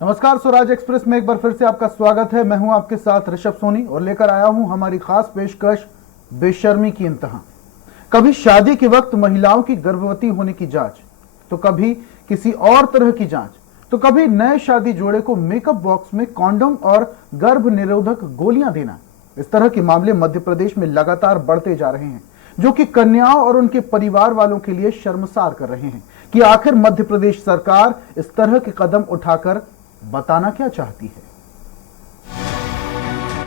नमस्कार, स्वराज एक्सप्रेस में एक बार फिर से आपका स्वागत है। मैं हूं आपके साथ ऋषभ सोनी और लेकर आया हूं हमारी खास पेशकश बेशर्मी की इंतहा। कभी शादी के वक्त महिलाओं की गर्भवती होने की जांच, तो कभी किसी और तरह की जांच, तो कभी नए शादी जोड़े को मेकअप बॉक्स में कॉन्डोम और गर्भ निरोधक गोलियां देना। इस तरह के मामले मध्य प्रदेश में लगातार बढ़ते जा रहे हैं, जो कि कन्याओं और उनके परिवार वालों के लिए शर्मसार कर रहे हैं कि आखिर मध्य प्रदेश सरकार इस तरह के कदम उठाकर बताना क्या चाहती है।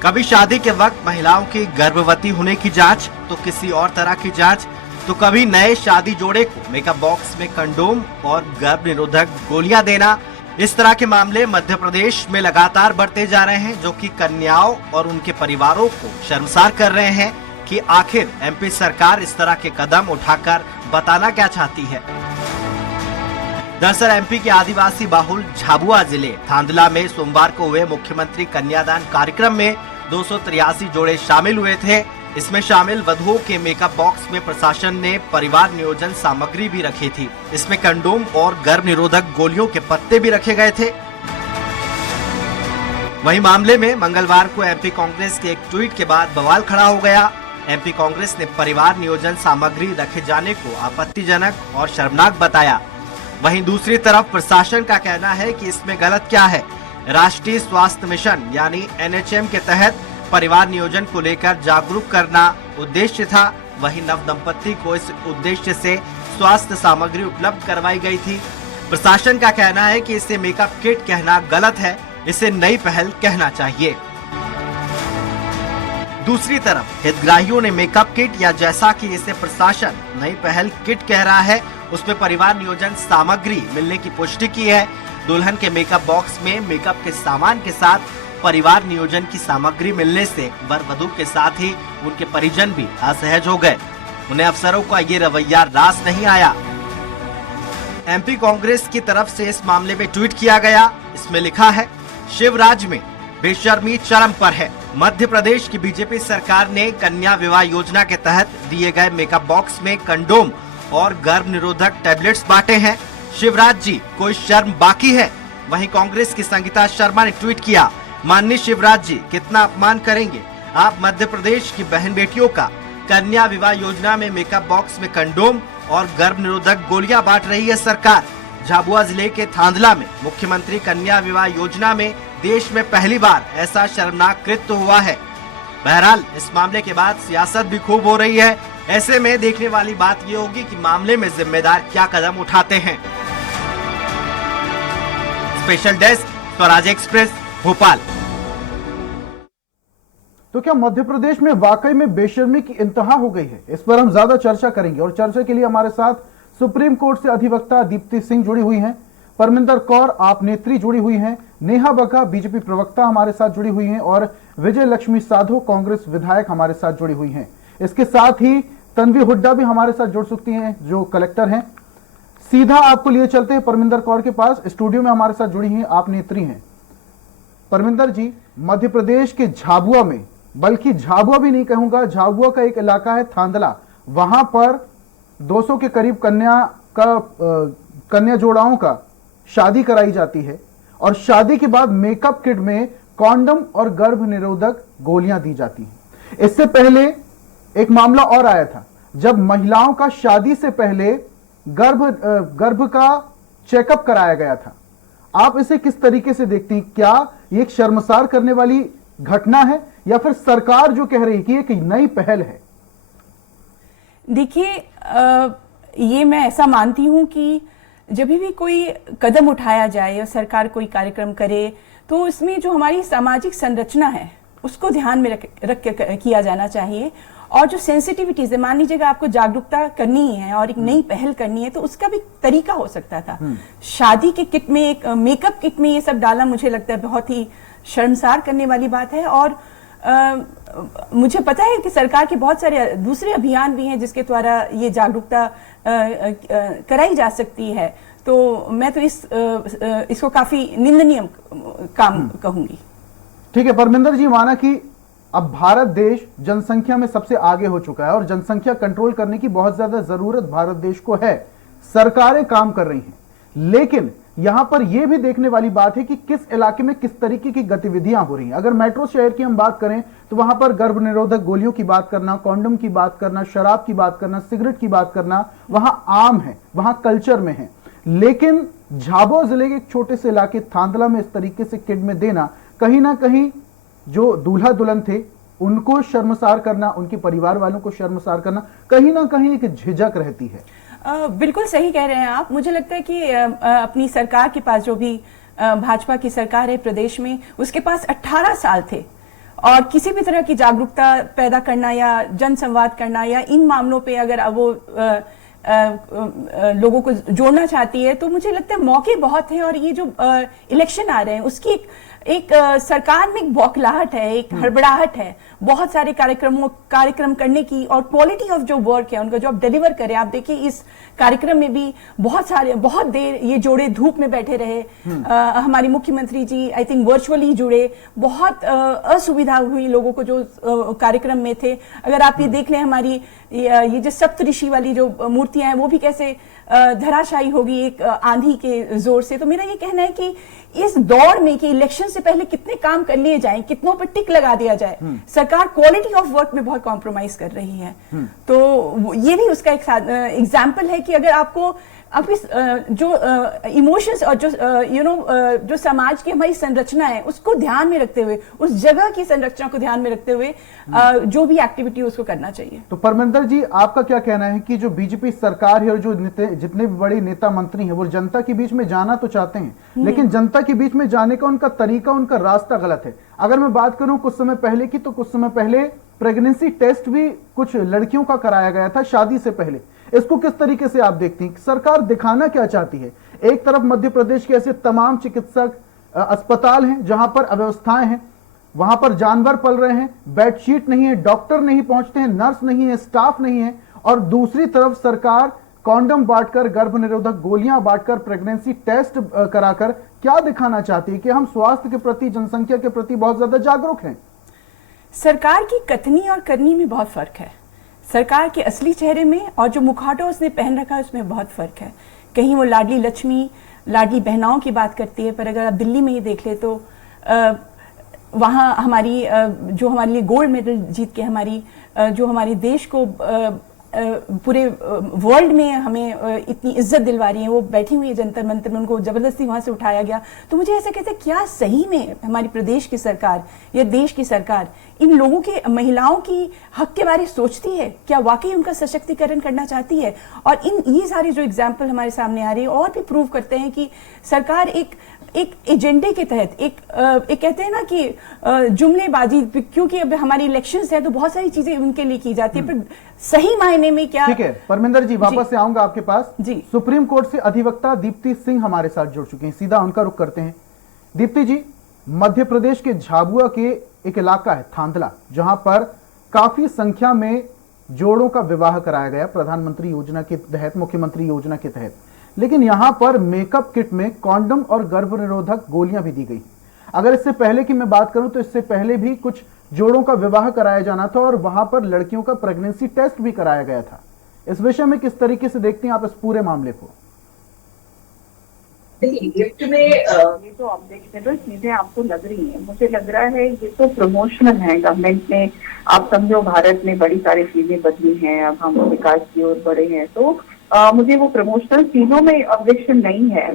कभी शादी के वक्त महिलाओं की गर्भवती होने की जांच, तो किसी और तरह की जांच, तो कभी नए शादी जोड़े को मेकअप बॉक्स में कंडोम और गर्भ निरोधक गोलियां देना। इस तरह के मामले मध्य प्रदेश में लगातार बढ़ते जा रहे हैं, जो कि कन्याओं और उनके परिवारों को शर्मसार कर रहे हैं कि आखिर एमपी सरकार इस तरह के कदम उठाकर बताना क्या चाहती है। दरअसल एमपी के आदिवासी बाहुल झाबुआ जिले थांदला में सोमवार को हुए मुख्यमंत्री कन्यादान कार्यक्रम में 283 जोड़े शामिल हुए थे। इसमें शामिल वधुओं के मेकअप बॉक्स में प्रशासन ने परिवार नियोजन सामग्री भी रखी थी। इसमें कंडोम और गर्भ निरोधक गोलियों के पत्ते भी रखे गए थे। वहीं मामले में मंगलवार को एमपी कांग्रेस के एक ट्वीट के बाद बवाल खड़ा हो गया। एमपी कांग्रेस ने परिवार नियोजन सामग्री रखे जाने को आपत्तिजनक और शर्मनाक बताया। वहीं दूसरी तरफ प्रशासन का कहना है कि इसमें गलत क्या है। राष्ट्रीय स्वास्थ्य मिशन यानी एनएचएम के तहत परिवार नियोजन को लेकर जागरूक करना उद्देश्य था। वहीं नव दंपत्ति को इस उद्देश्य से स्वास्थ्य सामग्री उपलब्ध करवाई गई थी। प्रशासन का कहना है कि इसे मेकअप किट कहना गलत है, इसे नई पहल कहना चाहिए। दूसरी तरफ हितग्राहियों ने मेकअप किट या जैसा कि इसे प्रशासन नई पहल किट कह रहा है, उसमें परिवार नियोजन सामग्री मिलने की पुष्टि की है। दुल्हन के मेकअप बॉक्स में मेकअप के सामान के साथ परिवार नियोजन की सामग्री मिलने से वर वधू के साथ ही उनके परिजन भी असहज हो गए। उन्हें अफसरों का ये रवैया रास नहीं आया। एमपी कांग्रेस की तरफ से इस मामले में ट्वीट किया गया। इसमें लिखा है, शिवराज में बेशर्मी चरम पर है। मध्य प्रदेश की बीजेपी सरकार ने कन्या विवाह योजना के तहत दिए गए मेकअप बॉक्स में कंडोम और गर्भ निरोधक टैबलेट्स बांटे हैं। शिवराज जी, कोई शर्म बाकी है? वहीं कांग्रेस की संगीता शर्मा ने ट्वीट किया, माननीय शिवराज जी, कितना अपमान करेंगे आप। मध्य प्रदेश की बहन बेटियों का कन्या विवाह योजना में मेकअप बॉक्स में कंडोम और गर्भ निरोधक गोलियां बांट रही है सरकार। झाबुआ जिले के थांदला में मुख्यमंत्री कन्या विवाह योजना में देश में पहली बार ऐसा शर्मनाक कृत्य हुआ है। बहरहाल इस मामले के बाद सियासत भी खूब हो रही है। ऐसे में देखने वाली बात ये होगी कि मामले में जिम्मेदार क्या कदम उठाते हैं। Special desk, Swaraj express, Bhopal. तो क्या मध्य प्रदेश में वाकई में बेशर्मी की इंतहा हो गई है? इस पर हम ज्यादा चर्चा करेंगे और चर्चा के लिए हमारे साथ सुप्रीम कोर्ट से अधिवक्ता दीप्ति सिंह जुड़ी हुई हैं, परमिंदर कौर आप नेत्री जुड़ी हुई हैं, नेहा बग्गा बीजेपी प्रवक्ता हमारे साथ जुड़ी हुई हैं और विजय लक्ष्मी साधो कांग्रेस विधायक हमारे साथ जुड़ी हुई हैं। इसके साथ ही तन्वी हुड्डा भी हमारे साथ जुड़ सकती हैं, जो कलेक्टर हैं। सीधा आपको लिए चलते हैं परमिंदर कौर के पास। स्टूडियो में हमारे साथ जुड़ी हैं, आप नेत्री हैं। परमिंदर जी, मध्य प्रदेश के झाबुआ में, बल्कि झाबुआ भी नहीं कहूंगा, झाबुआ का एक इलाका है थांदला, वहां पर 200 के करीब कन्या जोड़ाओं का शादी कराई जाती है और शादी के बाद मेकअप किट में कॉन्डम और गर्भ निरोधक गोलियां दी जाती हैं। इससे पहले एक मामला और आया था, जब महिलाओं का शादी से पहले गर्भ का चेकअप कराया गया था। आप इसे किस तरीके से देखती हैं? क्या ये एक शर्मसार करने वाली घटना है या फिर सरकार जो कह रही है कि एक नई पहल है? देखिए, ये मैं ऐसा मानती हूं कि जब भी कोई कदम उठाया जाए या सरकार कोई कार्यक्रम करे, तो इसमें जो हमारी सामाजिक संरचना है उसको ध्यान में रख के किया जाना चाहिए। और जो सेंसिटिविटीज है, मान लीजिएगा आपको जागरूकता करनी है और एक नई पहल करनी है, तो उसका भी तरीका हो सकता था। शादी के किट में, एक मेकअप किट में ये सब डालना मुझे लगता है बहुत ही शर्मसार करने वाली बात है। और मुझे पता है कि सरकार के बहुत सारे दूसरे अभियान भी हैं जिसके द्वारा ये जागरूकता कराई जा सकती है। तो मैं तो इसको काफी निंदनीय काम कहूंगी। ठीक है परमिंदर जी, माना कि अब भारत देश जनसंख्या में सबसे आगे हो चुका है और जनसंख्या कंट्रोल करने की बहुत ज्यादा जरूरत भारत देश को है। सरकारें काम कर रही हैं, लेकिन यहां पर यह भी देखने वाली बात है कि किस इलाके में किस तरीके की गतिविधियां हो रही हैं। अगर मेट्रो शहर की हम बात करें तो वहां पर गर्भ निरोधक गोलियों की बात करना, कॉन्डम की बात करना, शराब की बात करना, सिगरेट की बात करना वहां आम है, वहां कल्चर में है। लेकिन झाबुआ जिले के एक छोटे से इलाके थांदला में इस तरीके से किड में देना, कहीं ना कहीं जो दूल्हा दुल्हन थे उनको शर्मसार करना, उनके परिवार वालों को शर्मसार करना, कहीं ना कहीं एक झिझक रहती है। बिल्कुल सही कह रहे हैं आप। मुझे लगता है कि अपनी सरकार के पास, जो भी भाजपा की सरकार है प्रदेश में, उसके पास 18 साल थे और किसी भी तरह की जागरूकता पैदा करना या जन संवाद करना या इन मामलों पे अगर वो लोगों को जोड़ना चाहती है, तो मुझे लगता है मौके बहुत हैं। और ये जो इलेक्शन आ रहे हैं उसकी एक सरकार में एक बौखलाहट है, एक हड़बड़ाहट है बहुत सारे कार्यक्रम करने की, और क्वालिटी ऑफ जो वर्क है उनका जो आप डिलीवर करें। आप देखिए इस कार्यक्रम में भी बहुत देर ये जोड़े धूप में बैठे रहे। हमारी मुख्यमंत्री जी आई थिंक वर्चुअली जुड़े, बहुत असुविधा हुई लोगों को जो कार्यक्रम में थे। अगर आप ये देख लें, हमारी ये जो सप्तऋषि वाली जो मूर्तियां हैं वो भी कैसे धराशायी होगी एक आंधी के जोर से। तो मेरा ये कहना है कि इस दौर में कि इलेक्शन से पहले कितने काम कर लिए जाएं, कितनों पर टिक लगा दिया जाए, सरकार क्वालिटी ऑफ वर्क में बहुत कॉम्प्रोमाइज कर रही है। तो ये भी उसका एक एग्जाम्पल है कि अगर आपको अब इस जो इमोशंस और जो जो समाज की हमारी संरचना है उसको ध्यान में रखते हुए, उस जगह की संरचना को ध्यान में रखते हुए जो भी एक्टिविटी उसको करना चाहिए। तो परमिंदर जी, आपका क्या कहना है कि जो बीजेपी सरकार है और जो जितने भी बड़े नेता मंत्री हैं वो जनता के बीच में जाना तो चाहते हैं, लेकिन जनता के बीच में जाने का उनका तरीका, उनका रास्ता गलत है। अगर मैं बात करूं कुछ समय पहले की, तो कुछ समय पहले प्रेगनेंसी टेस्ट भी कुछ लड़कियों का कराया गया था शादी से पहले। इसको किस तरीके से आप देखती हैं? सरकार दिखाना क्या चाहती है? एक तरफ मध्य प्रदेश के ऐसे तमाम चिकित्सक अस्पताल हैं जहां पर अव्यवस्थाएं हैं, वहां पर जानवर पल रहे हैं, बेडशीट नहीं है, डॉक्टर नहीं पहुंचते हैं, नर्स नहीं है, स्टाफ नहीं है, और दूसरी तरफ सरकार कॉन्डम बांटकर, गर्भ निरोधक गोलियां बांटकर, प्रेगनेंसी टेस्ट कराकर क्या दिखाना चाहती है कि हम स्वास्थ्य के प्रति, जनसंख्या के प्रति बहुत ज्यादा जागरूक हैं। सरकार की कथनी और करनी में बहुत फर्क है। सरकार के असली चेहरे में और जो मुखौटा उसने पहन रखा है उसमें बहुत फर्क है। कहीं वो लाडली लक्ष्मी, लाडली बहनाओं की बात करती है, पर अगर आप दिल्ली में ही देख ले तो वहाँ हमारी जो हमारे लिए गोल्ड मेडल जीत के जो हमारे देश को पूरे वर्ल्ड में हमें इतनी इज्जत दिलवा रही है, वो बैठी हुई है जंतर मंतर में, उनको जबरदस्ती वहां से उठाया गया। तो मुझे ऐसा कहते हैं, क्या सही में हमारी प्रदेश की सरकार या देश की सरकार इन लोगों के, महिलाओं की हक के बारे में सोचती है? क्या वाकई उनका सशक्तिकरण करना चाहती है? और ये सारे जो एग्जाम्पल हमारे सामने आ रहे हैं और भी प्रूव करते हैं कि सरकार एक एजेंडे के तहत एक कहते हैं ना कि जुमलेबाजी, क्योंकि अब हमारी इलेक्शंस है तो बहुत सारी चीजें उनके लिए की जाती है, पर सही मायने में क्या? ठीक है परमिंदर जी, वापस से आऊंगा आपके पास जी। सुप्रीम कोर्ट से अधिवक्ता दीप्ति सिंह हमारे साथ जुड़ चुके हैं, सीधा उनका रुख करते हैं। दीप्ति जी, मध्य प्रदेश के झाबुआ के एक इलाका है थांदला, जहां पर काफी संख्या में जोड़ों का विवाह कराया गया प्रधानमंत्री योजना के तहत, मुख्यमंत्री योजना के तहत, लेकिन यहां पर मेकअप किट में कॉन्डम और गर्भ निरोधक गोलियां भी दी गई। अगर इससे पहले की मैं बात करूं तो इससे पहले भी कुछ जोड़ों का विवाह कराया जाना था और वहां पर लड़कियों का प्रेगनेंसी टेस्ट भी कराया गया था। इस विषय में किस तरीके से देखती हैं आप इस पूरे मामले को? देखिए, गिफ्ट में ये तो आप देखते तो चीजें आपको लग रही हैं, मुझे लग रहा है ये तो प्रमोशनल है। गवर्नमेंट ने, आप समझो भारत में बड़ी सारी चीजें बदली हैं, अब हम विकास की ओर बढ़े हैं, तो मुझे वो प्रमोशनल चीजों में ऑब्जेक्शन नहीं है।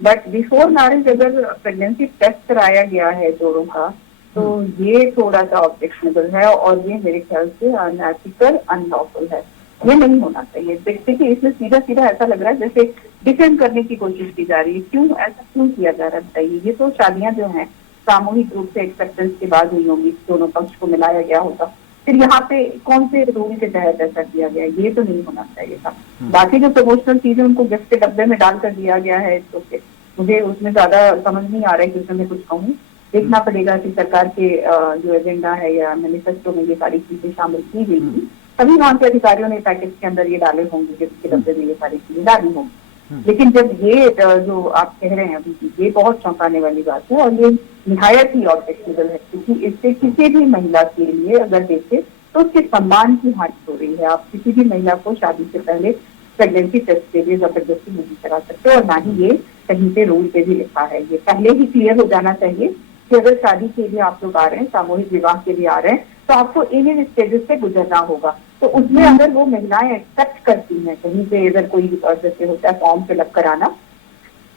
बट बिफोर मैरिज अगर प्रेगनेंसी टेस्ट कराया गया है जोड़ों का, तो ये थोड़ा सा ऑब्जेक्शनेबल है और ये मेरे ख्याल से अनएथिकल, अनलॉफुल है। ये नहीं होना चाहिए। देखते कि इसमें सीधा सीधा ऐसा लग रहा है जैसे डिफेंड करने की कोशिश की जा रही है। क्यों ऐसा क्यों किया जा रहा है बताइए? ये तो शादियां जो हैं सामूहिक रूप से एक्सेप्टेंस के बाद हुई होंगी, दोनों पक्ष को मिलाया गया होगा, फिर यहाँ पे कौन से रूल के तहत ऐसा किया गया? ये तो नहीं होना चाहिए था। बाकी जो प्रमोशनल चीजें उनको गिफ्ट के डब्बे में डाल कर दिया गया है, तो मुझे उसमें ज्यादा समझ नहीं आ रहा है कि उसमें मैं कुछ कहूँ। देखना पड़ेगा कि सरकार के जो एजेंडा है या मैनिफेस्टो में ये सारी चीजें शामिल की गई थी, तभी वहां के अधिकारियों ने पैकेज के अंदर ये डाले होंगे, गिफ्ट के डब्बे में ये सारी चीजें डाली होंगी। लेकिन जब ये जो आप कह रहे हैं अभी, ये बहुत चौंकाने वाली बात है और ये निहायत ही ऑब्जेक्शनेबल है, क्योंकि इससे किसी भी महिला के लिए अगर देखें तो उसके सम्मान की हानि हो रही है। आप किसी भी महिला को शादी से पहले प्रेगनेंसी टेस्ट के लिए जबरदस्ती नहीं करा सकते, और ना ही ये कहीं पे रूल पे भी लिखा है। ये पहले ही क्लियर हो जाना चाहिए कि अगर शादी के लिए आप लोग आ रहे हैं, सामूहिक विवाह के लिए आ रहे हैं, तो आपको इन स्टेजेस से गुजरना होगा। तो उसमें अगर वो महिलाएं एक्सेप्ट करती हैं, कहीं पे अगर कोई जैसे होता है फॉर्म फिलअप कराना,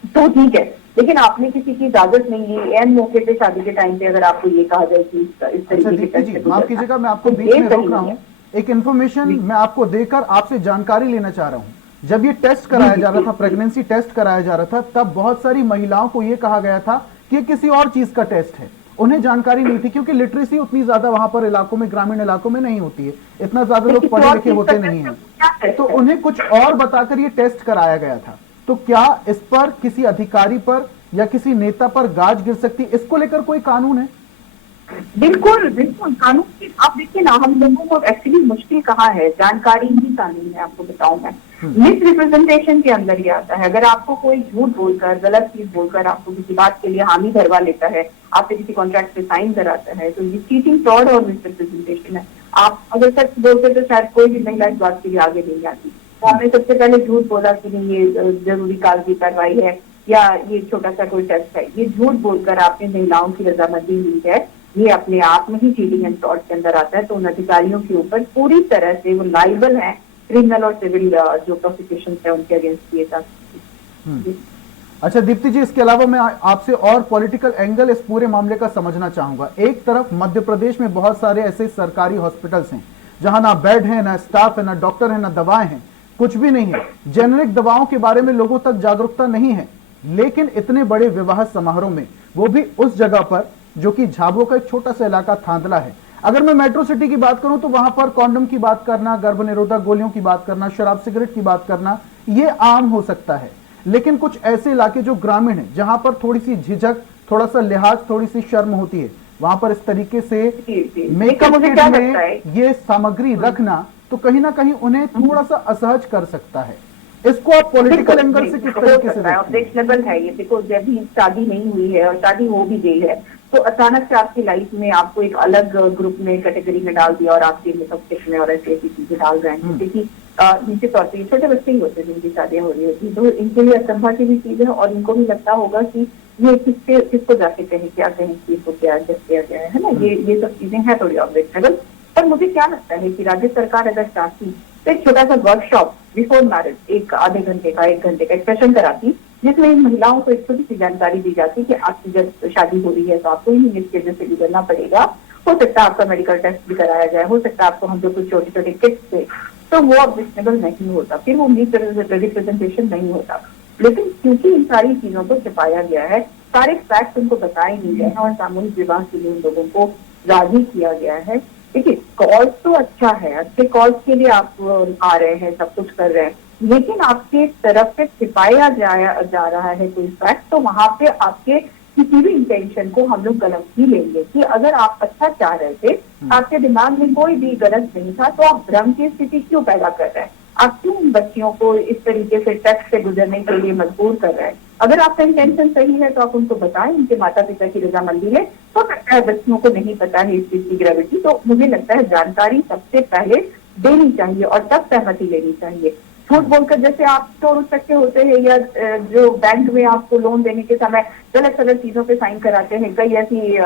तो ठीक है, लेकिन आपने किसी की इजाजत नहीं ली, एन मौके पे शादी के टाइम पे अगर आपको ये कहा जाए कि इस तरीके के टेस्ट से माफ कीजिएगा, मैं आपको बीच में रोक रहा हूँ। एक इन्फॉर्मेशन मैं आपको देकर आपसे जानकारी लेना चाह रहा हूँ। जब ये टेस्ट कराया जा रहा था, प्रेगनेंसी टेस्ट कराया जा रहा था, तब बहुत सारी महिलाओं को ये कहा गया था कि ये किसी और चीज का टेस्ट है। उन्हें जानकारी नहीं थी, क्योंकि लिटरेसी उतनी ज्यादा वहां पर इलाकों में, ग्रामीण इलाकों में नहीं होती है, इतना ज्यादा लोग पढ़े लिखे होते नहीं है, तो उन्हें कुछ और बताकर ये टेस्ट कराया गया था। तो क्या इस पर किसी अधिकारी पर या किसी नेता पर गाज गिर सकती है? इसको लेकर कोई कानून है? बिल्कुल बिल्कुल, कानून की आप देखिए ना, हम लोगों को एक्चुअली मुश्किल कहाँ है, जानकारी ही कानून है। आपको बताऊं मैं, मिस रिप्रेजेंटेशन के अंदर ही आता है। अगर आपको कोई झूठ बोलकर, गलत चीज बोलकर आपको किसी बात के लिए हामी भरवा लेता है, आपसे किसी कॉन्ट्रैक्ट पे साइन कराता है, तो ये चीटिंग, फ्रॉड और मिस रिप्रेजेंटेशन है। आप अगर सच बोलते तो शायद कोई भी महिला इस बात के लिए आगे नहीं आती। तो आपने सबसे पहले झूठ बोला कि नहीं ये जरूरी कागजी कार्रवाई है या ये छोटा सा कोई टेस्ट है, ये झूठ बोलकर आपने महिलाओं की रजामंदी ली है, ये अपने आप में ही चीटिंग एंड फ्रॉड के अंदर आता है। तो उन अधिकारियों के ऊपर पूरी तरह से वो लाइबल है, क्रिमिनल और सिविल जो प्रोसिक्यूशन है उनके अगेंस्ट किए जा सकते। अच्छा दीप्ति जी, इसके अलावा मैं आपसे और पॉलिटिकल एंगल इस पूरे मामले का समझना चाहूंगा। एक तरफ मध्य प्रदेश में बहुत सारे ऐसे सरकारी हॉस्पिटल्स हैं जहां ना बेड है, ना स्टाफ है, ना डॉक्टर है, ना दवाएं हैं, कुछ भी नहीं है। जेनेरिक दवाओं के बारे में लोगों तक जागरूकता नहीं है, लेकिन इतने बड़े विवाह समारोह में, वो भी उस जगह पर जो कि झाबुआ का एक छोटा सा इलाका थांदला है। अगर मैं मेट्रो सिटी की बात करूं तो वहां पर कॉन्डम की बात करना, गर्भ निरोधक गोलियों की बात करना, शराब सिगरेट की बात करना, ये आम हो सकता है। लेकिन कुछ ऐसे इलाके जो ग्रामीण है, जहां पर थोड़ी सी झिझक, थोड़ा सा लिहाज, थोड़ी सी शर्म होती है, वहां पर इस तरीके से मेकअप किट में ये सामग्री रखना तो कहीं ना कहीं उन्हें थोड़ा सा असहज कर सकता है। इसको आप पॉलिटिकल एंगल से किस तरीके से ऑब्जेक्शनेबल है ये? देखो, जब भी शादी नहीं हुई है और शादी हो भी गई है, तो अचानक से आपकी लाइफ में आपको एक अलग ग्रुप में, कैटेगरी में डाल दिया और आपके मेकअप किट में और ऐसी ऐसी चीजें डाल रहे हैं, जैसे कि नीचे तौर पर छोटे बच्चे ही होते हैं जिनकी शादियां हो रही होती, तो इनके लिए असंभव की भी चीज है और इनको भी लगता होगा कि ये किसको जाके कहें, क्या कहें कि इसको क्या एडजस्ट किया गया है ना। ये सब चीजें हैं थोड़ी ऑब्जेक्शनेबल। पर मुझे क्या लगता है कि राज्य सरकार अगर चाहती तो एक छोटा सा वर्कशॉप बिफोर मैरिज, एक आधे घंटे का, 1 घंटे का एक सेशन कराती, जिसमें इन महिलाओं को एक छोटी सी जानकारी दी जाती कि आपकी जब शादी हो रही है तो आपको इन स्टेजेस से गुजरना पड़ेगा। हो सकता है आपका मेडिकल टेस्ट भी कराया जाए, हो सकता है आपको हम जो कुछ छोटे छोटे किट्स थे, तो वो ऑब्जेक्शनेबल नहीं होता, फिर वो रिप्रेजेंटेशन नहीं होता। लेकिन क्योंकि इन सारी चीजों को छिपाया गया है, सारे फैक्ट उनको बताए नहीं गए हैं और सामूहिक विवाह के लिए उन लोगों को राजी किया गया है। देखिए, कॉज तो अच्छा है, अच्छे कॉज के लिए आप आ रहे हैं, सब कुछ कर रहे हैं, लेकिन आपके तरफ से छिपाया जा रहा है कोई फैक्ट, तो वहां पे आपके किसी भी इंटेंशन को हम लोग गलत ही लेंगे कि अगर आप अच्छा चाह रहे थे, आपके दिमाग में कोई भी गलत नहीं था, तो आप भ्रम की स्थिति क्यों पैदा कर रहे हैं? आप क्यों उन बच्चियों को इस तरीके से टेस्ट से गुजरने के लिए मजबूर कर रहे हैं? अगर आपका इंटेंशन सही है तो आप उनको बताएं, उनके माता पिता की रजामंदी लें। तो लगता है बच्चियों को नहीं पता है इस चीज की ग्रेविटी, तो मुझे लगता है जानकारी सबसे पहले देनी चाहिए और तब सहमति लेनी चाहिए। झूठ बोलकर, जैसे आप चोर उचक्के होते हैं या जो बैंक में आपको लोन देने के समय गलत गलत चीजों पे साइन कराते हैं, कई ऐसी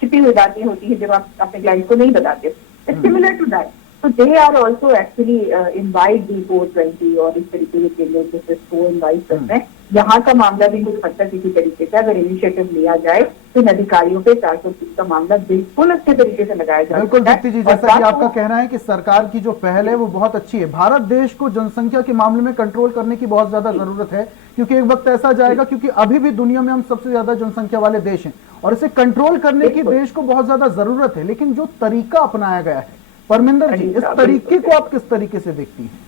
छिपी हुई बातें होती है जब आप अपने क्लाइंट को नहीं बताते। सिमिलर टू दैट, तो they are also actually invite the 420 और इस तरीके के केसेस को इनवाइट करते हैं। यहाँ का मामला भी कुछ हद तक इसी तरीके से अगर इनिशिएटिव लिया जाए तो इन अधिकारियों पे 430 का मामला बिल्कुल अच्छे तरीके से लगाया जाए। बिल्कुल दीप्ति जी, जैसा कि आपका कहना है कि सरकार की जो पहल है वो बहुत अच्छी है। भारत देश को जनसंख्या के मामले में कंट्रोल करने की बहुत ज्यादा जरूरत है, क्योंकि एक वक्त ऐसा जाएगा, क्योंकि अभी भी दुनिया में हम सबसे ज्यादा जनसंख्या वाले देश हैं और इसे कंट्रोल करने की देश को बहुत ज्यादा जरूरत है। लेकिन जो तरीका अपनाया गया है, परमिंदर जी, इस तरीके को आप किस तरीके से देखती हैं?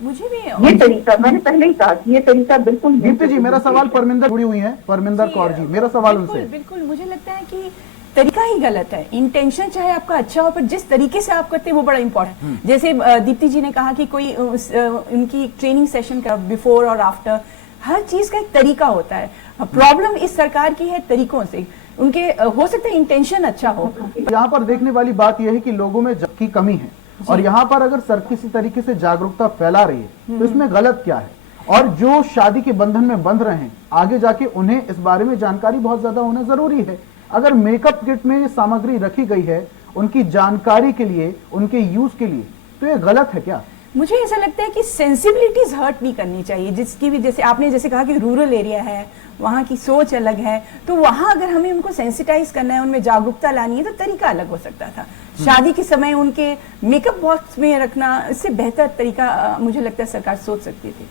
मुझे भी ये तरीका, मैंने पहले ही कहा कि ये तरीका बिल्कुल। दीप्ति जी, मेरा सवाल परमिंदर जुड़ी हुई है, परमिंदर कौर जी, मेरा सवाल उनसे। बिल्कुल मुझे लगता है कि तरीका ही गलत है। इंटेंशन चाहे आपका अच्छा हो, पर जिस तरीके से आप करते हैं वो बड़ा इंपॉर्टेंट। जैसे दीप्ति जी ने कहा कि कोई उनकी ट्रेनिंग सेशन का बिफोर और आफ्टर, हर चीज का एक तरीका होता है। प्रॉब्लम इस सरकार की है तरीकों से, उनके हो सकता है इंटेंशन अच्छा हो। यहाँ पर देखने वाली बात यह है कि लोगों में की कमी है। और यहाँ पर अगर सर किसी तरीके से जागरूकता फैला रही है तो इसमें गलत क्या है? और जो शादी के बंधन में बंध रहे हैं आगे जाके उन्हें इस बारे में जानकारी बहुत ज्यादा होना जरूरी है। अगर मेकअप किट में ये सामग्री रखी गई है उनकी जानकारी के लिए, उनके यूज के लिए, तो ये गलत है क्या? मुझे ऐसा लगता है कि सेंसिबिलिटीज हर्ट नहीं करनी चाहिए, जिसकी भी जैसे आपने जैसे कहा कि रूरल एरिया है, वहाँ की सोच अलग है, तो वहाँ अगर हमें उनको सेंसिटाइज करना है, उनमें जागरूकता लानी है तो तरीका अलग हो सकता था। शादी के समय उनके मेकअप बॉक्स में रखना, इससे बेहतर तरीका मुझे लगता है सरकार सोच सकती थी।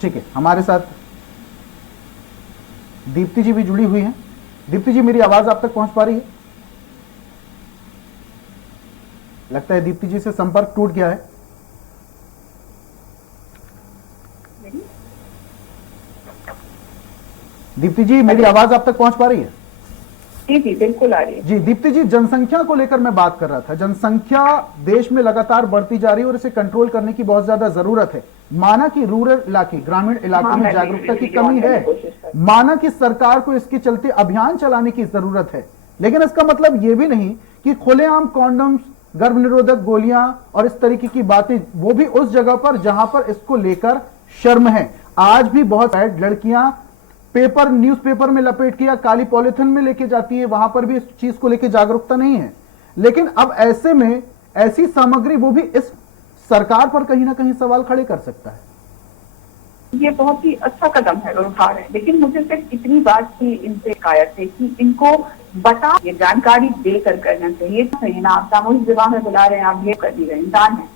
ठीक है, हमारे साथ दीप्ति जी भी जुड़ी हुई हैं। दीप्ति जी, मेरी आवाज आप तक पहुंच पा रही है? लगता है दीप्ति जी से संपर्क टूट गया है। दीप्ति जी, मेरी आवाज आप तक पहुंच पा रही है? जी जी बिल्कुल आ रही है। जी दीप्ति जी, जनसंख्या को लेकर मैं बात कर रहा था। जनसंख्या देश में लगातार बढ़ती जा रही है और इसे कंट्रोल करने की बहुत ज्यादा जरूरत है। माना कि रूरल इलाके, ग्रामीण इलाके में जागरूकता की कमी है, माना कि सरकार को इसके चलते अभियान चलाने की जरूरत है, लेकिन इसका मतलब यह भी नहीं कि खुलेआम कॉन्डम्स, गर्भ निरोधक गोलियां और इस तरीके की बातें, वो भी उस जगह पर जहां पर इसको लेकर शर्म है। आज भी बहुत लड़कियां पेपर, न्यूज़पेपर में लपेट के या काली पॉलिथीन में लेके जाती है, वहां पर भी इस चीज को लेके जागरूकता नहीं है। लेकिन अब ऐसे में ऐसी सामग्री, वो भी इस सरकार पर कहीं ना कहीं सवाल खड़े कर सकता है। ये बहुत ही अच्छा कदम है और उठा रहे हैं, लेकिन मुझे सिर्फ इतनी बात की इनसे शिकायत है कि इनको बता, ये जानकारी देकर करना चाहिए। सही ना, आप सामूहिक विवाह में बुला रहे हैं, आप ये कर दी रहे, इंसान है,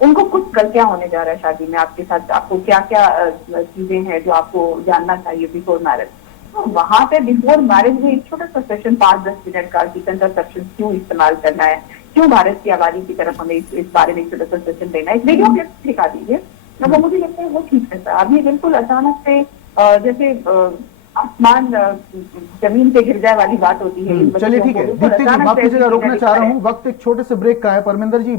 उनको कुछ गलतियां होने जा रहा है शादी में आपके साथ, आपको क्या क्या चीजें हैं जो आपको जानना चाहिए बिफोर मैरिज। तो वहां पे बिफोर मैरिज में एक छोटा सा सेशन 5-10 मिनट का कि कंट्रासेप्शन क्यों इस्तेमाल करना है, क्यों भारत की आबादी की तरफ हमें इस बारे में छोटा सा सेशन देना है, एक वीडियो क्लिप दिखा दीजिए। तो मुझे लगता है वो ठीक रहता है। अभी बिल्कुल अचानक से जैसे आसमान जमीन पे गिर जाए वाली बात होती है। चलिए ठीक है दीप्ति जी, माफ कीजिएगा, रोकना चाह रहा हूँ, वक्त एक छोटे से ब्रेक का है। परमिंदर जी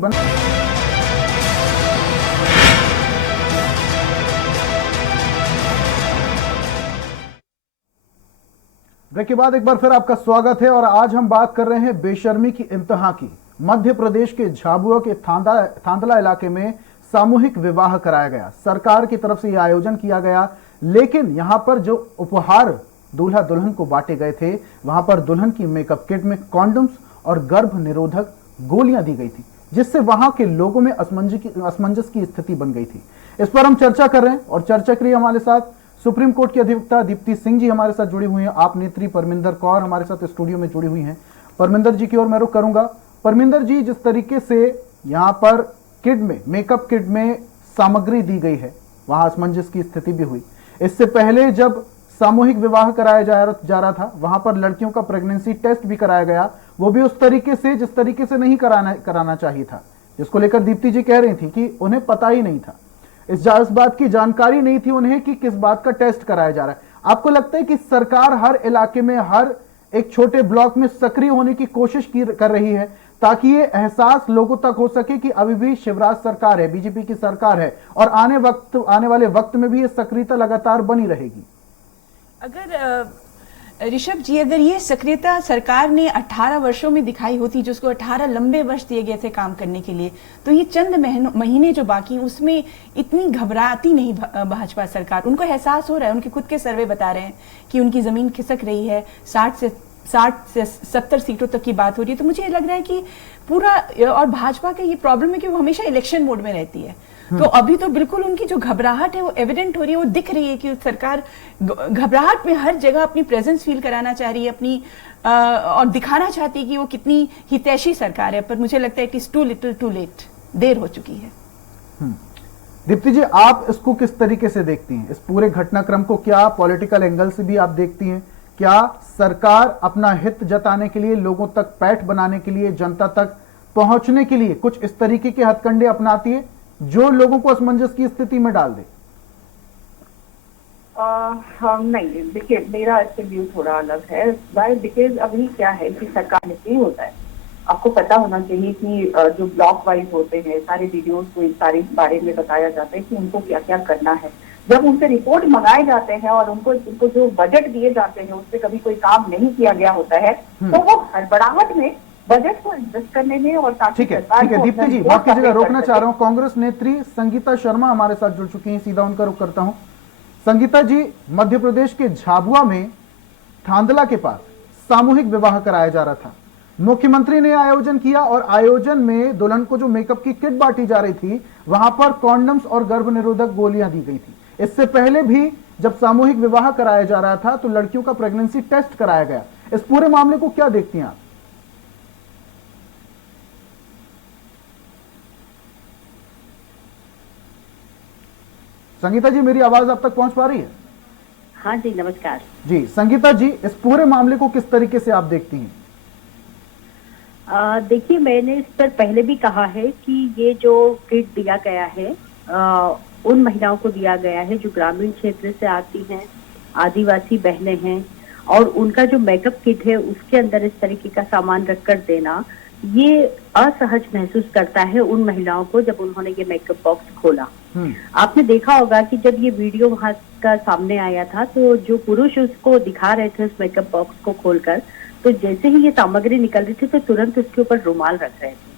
ब्रेक के बाद एक बार फिर आपका स्वागत है और आज हम बात कर रहे हैं बेशर्मी की इंतहा की। मध्य प्रदेश के झाबुआ के थांदला इलाके में सामूहिक विवाह कराया गया। सरकार की तरफ से यह आयोजन किया गया, लेकिन यहां पर जो उपहार दूल्हा दुल्हन को बांटे गए थे, वहां पर दुल्हन की मेकअप किट में कॉन्डम्स और गर्भ निरोधक गोलियां दी गई थी, जिससे वहां के लोगों में असमंजस की स्थिति बन गई थी। इस पर हम चर्चा कर रहे हैं और चर्चा के लिए हमारे साथ सुप्रीम कोर्ट की अधिवक्ता दीप्ति सिंह जी हमारे साथ जुड़ी हुई हैं। आप नेत्री परमिंदर कौर हमारे साथ स्टूडियो में जुड़ी हुई हैं। परमिंदर जी की ओर मैं रुख करूंगा। परमिंदर जी, जिस तरीके से यहाँ पर किट में, मेकअप किट में सामग्री दी गई है, वहां असमंजस की स्थिति भी हुई। इससे पहले जब सामूहिक विवाह कराया जा रहा था, वहां पर लड़कियों का प्रेगनेंसी टेस्ट भी कराया गया, वो भी उस तरीके से जिस तरीके से नहीं कराना चाहिए था, जिसको लेकर दीप्ति जी कह रही थी कि उन्हें पता ही नहीं था, इस बात की जानकारी नहीं थी उन्हें कि किस बात का टेस्ट कराया जा रहा है। आपको लगता है कि सरकार हर इलाके में, हर एक छोटे ब्लॉक में सक्रिय होने की कोशिश कर रही है ताकि ये एहसास लोगों तक हो सके कि अभी भी शिवराज सरकार है, बीजेपी की सरकार है और आने वाले वक्त में भी ये सक्रियता लगातार बनी रहेगी? अगर ऋषभ जी, अगर ये सक्रियता सरकार ने 18 वर्षों में दिखाई होती, जिसको 18 लंबे वर्ष दिए गए थे काम करने के लिए, तो ये चंद महीने जो बाकी, उसमें इतनी घबराती नहीं भाजपा सरकार। उनको एहसास हो रहा है, उनके खुद के सर्वे बता रहे हैं कि उनकी जमीन खिसक रही है, 60 से 70 सीटों तक की बात हो रही है। तो मुझे लग रहा है कि पूरा, और भाजपा का ये प्रॉब्लम है कि वो हमेशा इलेक्शन मोड में रहती है, तो अभी तो बिल्कुल उनकी जो घबराहट है वो एविडेंट हो रही है, वो दिख रही है कि सरकार घबराहट में हर जगह अपनी प्रेजेंस फील कराना चाह रही है, अपनी और दिखाना चाहती है कि वो कितनी हितैषी सरकार है। पर मुझे लगता है it is too little too late, देर हो चुकी है। दीप्ति जी, आप इसको किस तरीके से देखती हैं, इस पूरे घटनाक्रम को? क्या पॉलिटिकल एंगल से भी आप देखती हैं? क्या सरकार अपना हित जताने के लिए, लोगों तक पैठ बनाने के लिए, जनता तक पहुंचने के लिए कुछ इस तरीके के हथकंडे अपनाती है जो लोगों को असमंजस की स्थिति में डाल दे? नहीं, देखिए मेरा इससे व्यू थोड़ा अलग है। बिकॉज अभी क्या है कि सरकार में नहीं होता है, आपको पता होना चाहिए कि जो ब्लॉक वाइज होते हैं, सारे वीडियोस को इस सारे बारे में बताया जाता है कि उनको क्या क्या करना है। जब उनसे रिपोर्ट मंगाए जाते हैं और उनको जो बजट दिए जाते हैं, उससे कभी कोई काम नहीं किया गया होता है, तो वो हड़बड़ाहट में बजट को इन्वेस्ट करने में और साथ ही ठीक है सरकार ठीक है को दीप्ति अपना जी रिपोर्ट बात की जगह सबमिट रोकना कर चाह सके। रहा हूं। कांग्रेस नेत्री संगीता शर्मा हमारे साथ जुड़ चुकी हैं, सीधा उनका रुख करता हूं। संगीता जी, मध्य प्रदेश के झाबुआ में थांदला के पास सामूहिक विवाह कराया जा रहा था। मुख्यमंत्री ने आयोजन किया और आयोजन में दुल्हन को जो मेकअप की किट बांटी जा रही थी, वहां पर कॉन्डम्स और गर्भ निरोधक गोलियां दी गई थी। इससे पहले भी जब सामूहिक विवाह कराया जा रहा था तो लड़कियों का प्रेगनेंसी टेस्ट कराया गया। इस पूरे मामले को क्या देखती हैं आप? संगीता जी, मेरी आवाज आप तक पहुंच पा रही है? हाँ जी, नमस्कार जी संगीता जी, इस पूरे मामले को किस तरीके से आप देखती हैं? देखिए, मैंने इस पर पहले भी कहा है कि ये जो किट दिया गया है उन महिलाओं को दिया गया है जो ग्रामीण क्षेत्र से आती हैं, आदिवासी बहनें हैं, और उनका जो मेकअप किट है उसके अंदर इस तरीके का सामान रखकर देना ये असहज महसूस करता है उन महिलाओं को जब उन्होंने ये मेकअप बॉक्स खोला। आपने देखा होगा कि जब ये वीडियो वहां का सामने आया था तो जो पुरुष उसको दिखा रहे थे उस मेकअप बॉक्स को खोलकर, तो जैसे ही ये सामग्री निकल रही थी तो तुरंत उसके ऊपर रुमाल रख रहे थे।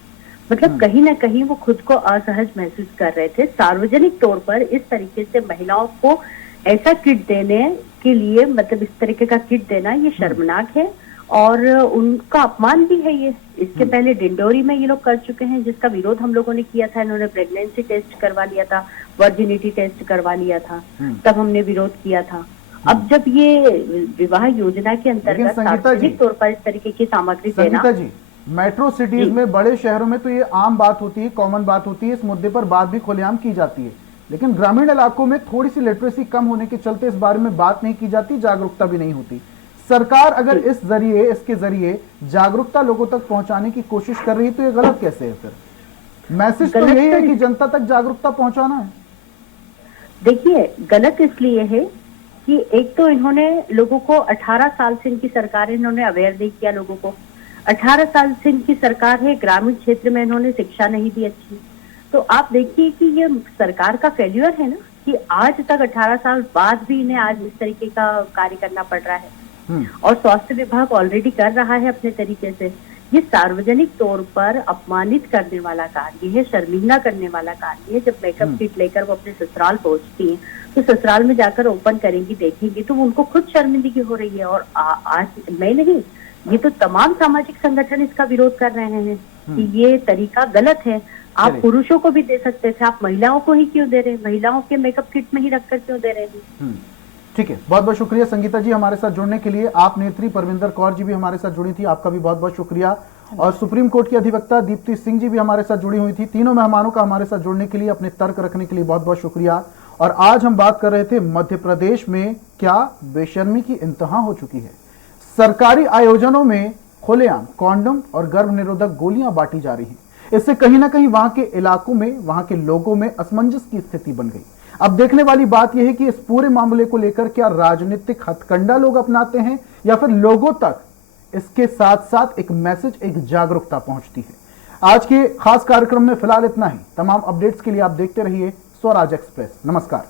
मतलब कहीं ना कहीं वो खुद को असहज महसूस कर रहे थे। सार्वजनिक तौर पर इस तरीके से महिलाओं को ऐसा किट देने के लिए, मतलब इस तरीके का किट देना, ये शर्मनाक है और उनका अपमान भी है। ये इसके पहले डिंडोरी में ये लोग कर चुके हैं जिसका विरोध हम लोगों ने किया था। इन्होंने प्रेगनेंसी टेस्ट करवा लिया था, वर्जिनिटी टेस्ट करवा लिया था, तब हमने विरोध किया था। अब जब ये विवाह योजना के अंतर्गत सार्वजनिक तौर पर इस तरीके की सामग्री देना, संगीता जी, मेट्रो सिटीज में, बड़े शहरों में तो ये आम बात होती है, कॉमन बात होती है, इस मुद्दे पर बात भी खुलेआम की जाती है, लेकिन ग्रामीण इलाकों में थोड़ी सी लिटरेसी कम होने के चलते इस बारे में बात नहीं की जाती, जागरूकता भी नहीं होती। सरकार अगर इसके जरिए जागरूकता लोगों तक पहुंचाने की कोशिश कर रही है तो ये गलत कैसे है? फिर मैसेज तो यही है कि जनता तक जागरूकता पहुंचाना है। देखिए, गलत इसलिए है कि एक तो इन्होंने लोगों को 18 साल से, इनकी सरकार है, इन्होंने अवेयर नहीं किया लोगों को। 18 साल से इनकी सरकार है, ग्रामीण क्षेत्र में इन्होंने शिक्षा नहीं दी अच्छी। तो आप देखिए कि ये सरकार का फेल्यूर है ना, कि आज तक 18 साल बाद भी इन्हें आज इस तरीके का कार्य करना पड़ रहा है। और स्वास्थ्य विभाग ऑलरेडी कर रहा है अपने तरीके से। ये सार्वजनिक तौर पर अपमानित करने वाला कार्य है, शर्मिंदा करने वाला कार्य है। जब मेकअप किट लेकर वो अपने ससुराल पहुंचती हैं तो ससुराल में जाकर ओपन करेंगी, देखेंगी तो उनको खुद शर्मिंदगी हो रही है। और आज मैं नहीं, ये तो तमाम सामाजिक संगठन इसका विरोध कर रहे हैं कि ये तरीका गलत है। आप पुरुषों को भी दे सकते थे, आप महिलाओं को ही क्यों दे रहे हैं? महिलाओं के मेकअप किट में ही रखकर क्यों दे रहे हैं? ठीक है, बहुत बहुत शुक्रिया संगीता जी हमारे साथ जुड़ने के लिए। आप नेत्री परविंदर कौर जी भी हमारे साथ जुड़ी थी, आपका भी बहुत बहुत शुक्रिया। और सुप्रीम कोर्ट की अधिवक्ता दीप्ति सिंह जी भी हमारे साथ जुड़ी हुई थी। तीनों मेहमानों का हमारे साथ जुड़ने के लिए, अपने तर्क रखने के लिए बहुत बहुत शुक्रिया। और आज हम बात कर रहे थे मध्य प्रदेश में क्या बेशर्मी की इंतहा हो चुकी है। सरकारी आयोजनों में खुलेआम कॉन्डम और गर्भ निरोधक गोलियां बांटी जा रही हैं। इससे कहीं ना कहीं वहां के इलाकों में, वहां के लोगों में असमंजस की स्थिति बन गई। अब देखने वाली बात यह है कि इस पूरे मामले को लेकर क्या राजनीतिक हथकंडा लोग अपनाते हैं या फिर लोगों तक इसके साथ साथ एक मैसेज, एक जागरूकता पहुंचती है। आज के खास कार्यक्रम में फिलहाल इतना ही। तमाम अपडेट्स के लिए आप देखते रहिए स्वराज एक्सप्रेस। नमस्कार।